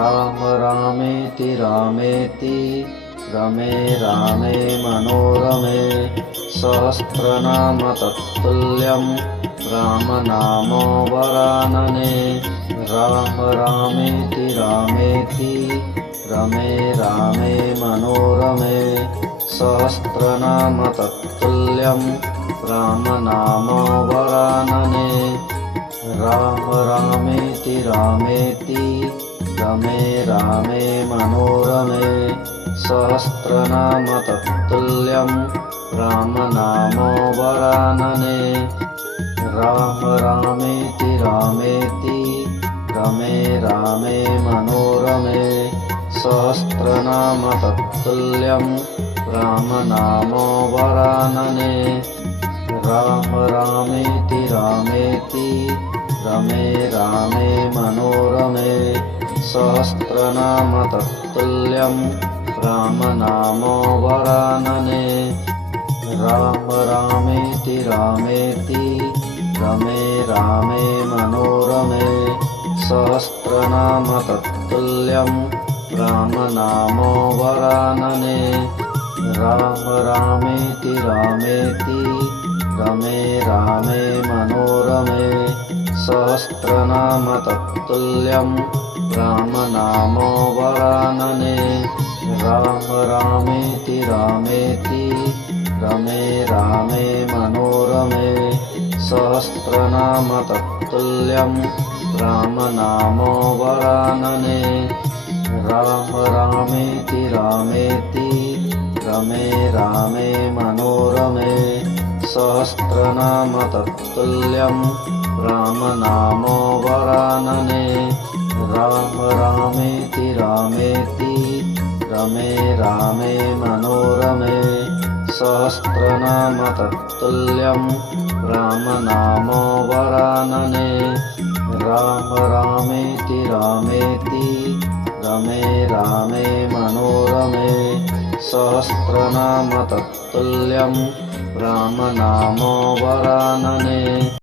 राम रामेति रामेति रमे रामे मनोरमे सहस्रनाम तत्तुल्यं रामनामवरानने राम रामेति रामेति रमे रामे मनोरमे सहस्रनाम तत्तुल्यं रामनामवरानने राम रामेति रामेति रमे रामे मनोरमे सहस्रनाम तत्तुल्यं रामनामवरानने राम रामेति रामेति रमे रामे मनोरमे सहस्रनाम तत्तुल्यं रामनामवरानने राम रामेति रामेति रमे रामे मनोरमे सहस्रनाम तत्तुल्यं रामनामवरानने राम रामेति रामेति रमे रामे मनोरमे सहस्रनाम तत्तुल्यं रामनामवरानने राम रामेति रामेति रमे रामे मनोरमे सहस्रनाम तत्तुल्यं रामनामवरानने राम रामेति रामेति रमे रामे मनोरमे सहस्रनाम तत्तुल्यं रामनामवरानने राम रामेति रामेति रमे रामे मनोरमे सहस्रनाम तत्तुल्यं रामनामवरानने राम रामेति रामेति रमे रामे मनोरमे सहस्रनाम तत्तुल्यं रामनामवरानने राम रामेति रामेति रमे रामे मनोरमे सहस्रनाम तत्तुल्यं रामनामवरानने।